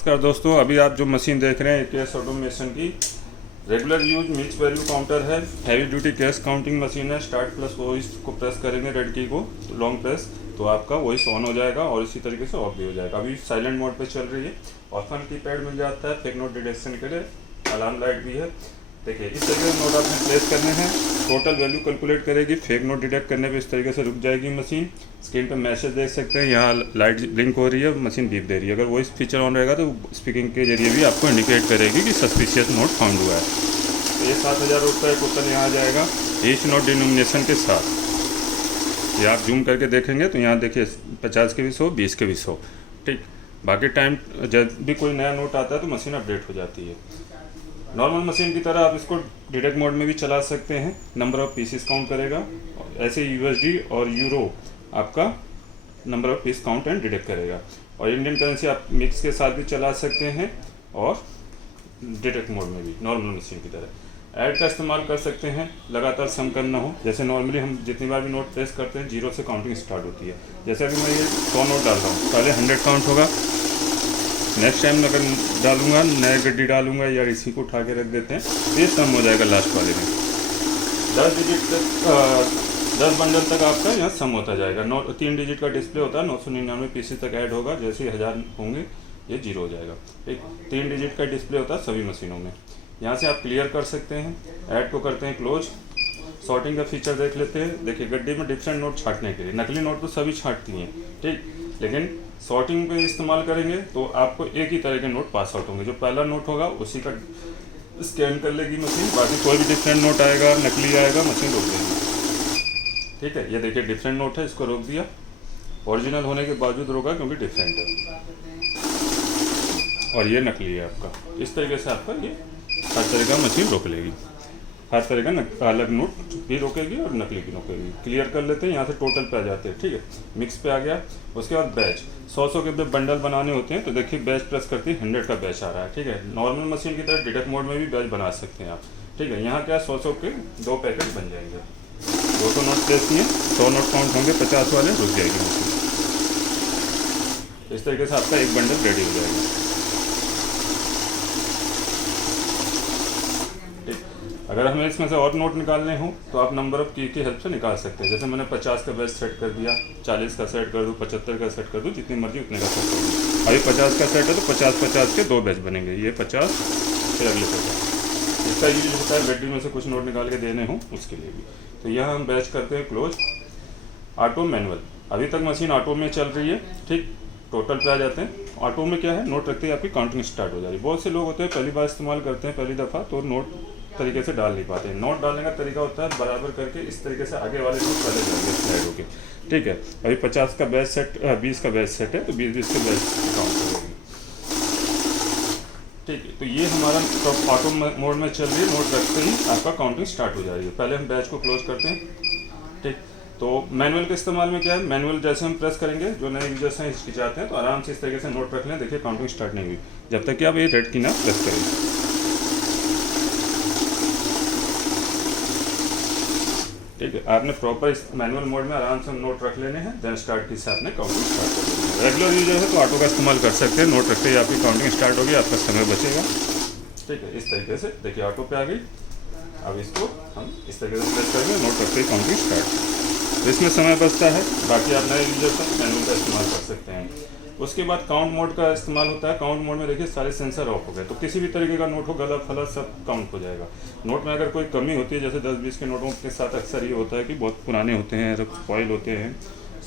नमस्कार दोस्तों, अभी आप जो मशीन देख रहे हैं केस ऑटोमेशन की regular use mix value counter है। Heavy duty cash counting machine है। स्टार्ट प्लस वॉइस को प्रेस करेंगे रेड की को लॉन्ग प्रेस तो आपका वॉइस ऑन हो जाएगा और इसी तरीके से ऑफ भी हो जाएगा। अभी साइलेंट मोड पे चल रही है। ऑप्शन कीपैड मिल जाता है फेक नोट डिटेक्शन के लिए। अलार्म लाइट भी है। देखिए इस तरीके से नोट आपने प्लेस करने हैं। टोटल वैल्यू कैलकुलेट करेगी। फेक नोट डिटेक्ट करने पे इस तरीके से रुक जाएगी मशीन। स्क्रीन पे मैसेज देख सकते हैं, यहाँ लाइट ब्लिंक हो रही है, मशीन बीप दे रही है। अगर वॉइस फीचर ऑन रहेगा तो स्पीकिंग के जरिए भी आपको इंडिकेट करेगी कि सस्पिशियस नोट फाउंड हुआ है। तो ये 7,000 रुपये टोटल यहाँ आ जाएगा ईच नोट डिनोमिनेशन के साथ। ये आप जूम करके देखेंगे तो यहाँ देखिए 50 के भी 100, 20 के भी 100। ठीक, बाकी टाइम जब भी कोई नया नोट आता है तो मशीन अपडेट हो जाती है। नॉर्मल मशीन की तरह आप इसको डिटेक्ट मोड में भी चला सकते हैं। नंबर ऑफ पीसेस काउंट करेगा। ऐसे यूएसडी और यूरो आपका number of peace count and detect करेगा। और इंडियन करेंसी आप मिक्स के साथ भी चला सकते हैं और डिटेक्ट मोड में भी नॉर्मल मशीन की तरह। ऐड का इस्तेमाल कर सकते हैं, लगातार सम करना हो। जैसे नॉर्मली हम जितनी बार भी नोट प्रेस करते हैं जीरो से काउंटिंग स्टार्ट होती है। जैसे अभी मैं ये 100 नोट डाल रहा हूँ, पहले 100 काउंट होगा। नेक्स्ट टाइम अगर डालूंगा नया गड्डी डालूंगा या इसी को उठा के रख देते हैं तो ये सम हो जाएगा लास्ट वाले में। 10 डिजिट तक 10 बंडल तक आपका यहाँ सम होता जाएगा। 3 डिजिट का डिस्प्ले होता है। 999 पीसेस तक ऐड होगा। जैसे ही 1000 होंगे ये जीरो हो जाएगा। एक 3 डिजिट का डिस्प्ले होता है सभी मशीनों में। यहाँ से आप क्लियर कर सकते हैं। ऐड को करते हैं क्लोज। सॉर्टिंग का फीचर देख लेते हैं। देखिए गड्डी में डिफरेंट नोट छांटने के लिए, नकली नोट तो सभी छांटती हैं, ठीक, लेकिन सॉर्टिंग पे इस्तेमाल करेंगे तो आपको एक ही तरह के नोट पास आउट होंगे। जो पहला नोट होगा उसी का स्कैन कर लेगी मशीन। बाकी कोई भी डिफरेंट नोट आएगा, नकली आएगा, मशीन रोक देगी। ठीक है, ये देखिए डिफरेंट नोट है, इसको रोक दिया। ओरिजिनल होने के बावजूद रोका क्योंकि डिफरेंट है। और ये नकली है आपका। इस तरीके से आपका ये हर तरह का मशीन रोक लेगी। हर तरह का अलग नोट भी रोकेगी और नकली भी रोकेगी। क्लियर कर लेते हैं। यहाँ से टोटल पे आ जाते हैं। ठीक है, मिक्स पे आ गया। उसके बाद बैच 100 के बंडल बनाने होते हैं तो देखिए बैच प्रेस करती है 100 का बैच आ रहा है। ठीक है, नॉर्मल मशीन की तरह डिटेक्ट मोड में भी बैच बना सकते हैं आप। ठीक है, यहाँ क्या 100 के 2 पैकेट बन जाएंगे। 200 नोट प्रेस किए, 100 नोट काउंट होंगे, 50 वाले रुक जाएगी मशीन। इस तरीके से आपका एक बंडल रेडी हो जाएगा। अगर हमें इसमें से और नोट निकालने हो तो आप नंबर ऑफ की हेल्प से निकाल सकते हैं। जैसे मैंने 50 का बैच सेट कर दिया, 40 का सेट कर दूँ, 75 का सेट कर दूँ, जितनी मर्जी उतने का सेट कर दूँ। अभी 50 का सेट है तो 50-50 के 2 बैच बनेंगे। ये 50 फिर अगले 50। इसका यूज होता है गड्डी में से कुछ नोट निकाल के देने हो उसके लिए भी। तो यहाँ हम बैच करते हैं क्लोज। ऑटो मैनुअल, अभी तक मशीन ऑटो में चल रही है। ठीक, टोटल पे आ जाते हैं। ऑटो में क्या है, नोट रखते ही आपकी काउंटिंग स्टार्ट हो जाएगी। बहुत से लोग होते हैं पहली बार इस्तेमाल करते हैं, पहली दफ़ा, तो नोट तरीके से डाल नहीं पाते हैं। नोट डालने का तरीका होता है बराबर करके इस तरीके से आगे वाले नोट पहले जाएंगे स्लाइड होके। ठीक है, अभी 50 का बैच सेट 20 का बैच सेट है तो 20-20 के बैच काउंट करेंगे। ठीक है, तो ये हमारा तो ऑटो मोड में चल रही है। नोट रखते ही आपका काउंटिंग स्टार्ट हो जाएगी। पहले हम बैच को क्लोज करते हैं। ठीक, तो मैनुअल के इस्तेमाल में क्या है, मैनुअल जैसे हम प्रेस करेंगे, जो नए यूजर्स हैं हिचकिचाते हैं तो आराम से इस तरीके से नोट रख लें। देखिए काउंटिंग स्टार्ट नहीं हुई जब तक कि आप ये रेड की ना प्रेस करेंगे। ठीक है, आपने प्रॉपर मैनुअल मोड में आराम से नोट रख लेने हैं। देन स्टार्ट की से आपने काउंटिंग स्टार्ट कर देनी है। रेगुलर यूजर है तो ऑटो का इस्तेमाल कर सकते हैं। नोट रखते ही आपकी काउंटिंग स्टार्ट होगी, आपका समय बचेगा। ठीक है, इस तरीके से देखिए ऑटो पे आ गई। अब इसको हम इस तरीके से प्रेस करेंगे, नोट रखते ही काउंटिंग स्टार्ट। तो इसमें समय बचता है। बाकी आप नए यूजर से मैनुअल का इस्तेमाल कर सकते हैं। उसके बाद काउंट मोड का इस्तेमाल होता है। काउंट मोड में देखिए सारे सेंसर ऑफ हो गए तो किसी भी तरीके का नोट हो, गलत फलत सब काउंट हो जाएगा। नोट में अगर कोई कमी होती है, जैसे 10-20 के नोटों के साथ अक्सर ये होता है कि बहुत पुराने होते हैं, स्पॉइल होते हैं,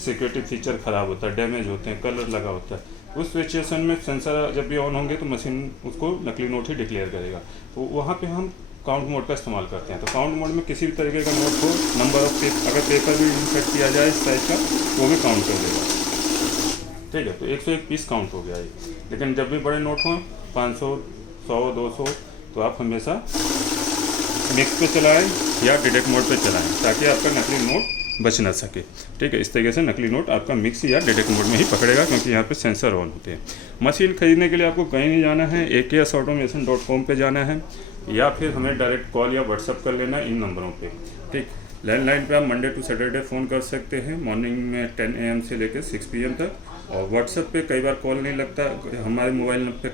सिक्योरिटी फीचर ख़राब होता है, डैमेज होते हैं, कलर लगा होता है। उस सिचुएशन में सेंसर जब भी ऑन होंगे तो मशीन उसको नकली नोट ही डिक्लेयर करेगा। तो वहाँ पर हम काउंट मोड का इस्तेमाल करते हैं। तो काउंट मोड में किसी भी तरीके का नोट हो, नंबर ऑफ अगर पेपर भी इंसर्ट किया जाए इस साइज का वो भी काउंट कर देगा। ठीक है, तो 101 पीस काउंट हो गया है। लेकिन जब भी बड़े नोट हों 500, 100, 200 तो आप हमेशा मिक्स पे चलाएं या डिटेक्ट मोड पे चलाएं ताकि आपका नकली नोट बच ना सके। ठीक है, इस तरीके से नकली नोट आपका मिक्स या डिटेक्ट मोड में ही पकड़ेगा क्योंकि यहाँ पे सेंसर ऑन होते हैं। मशीन खरीदने के लिए आपको कहीं नहीं जाना है, aksautomation.com पे जाना है या फिर हमें डायरेक्ट कॉल या व्हाट्सअप कर लेना इन नंबरों पे। ठीक, लैंडलाइन पे आप मंडे टू सैटरडे फ़ोन कर सकते हैं मॉर्निंग में 10 AM से लेकर 6 PM तक। और व्हाट्सएप पे कई बार कॉल नहीं लगता, हमारे मोबाइल पे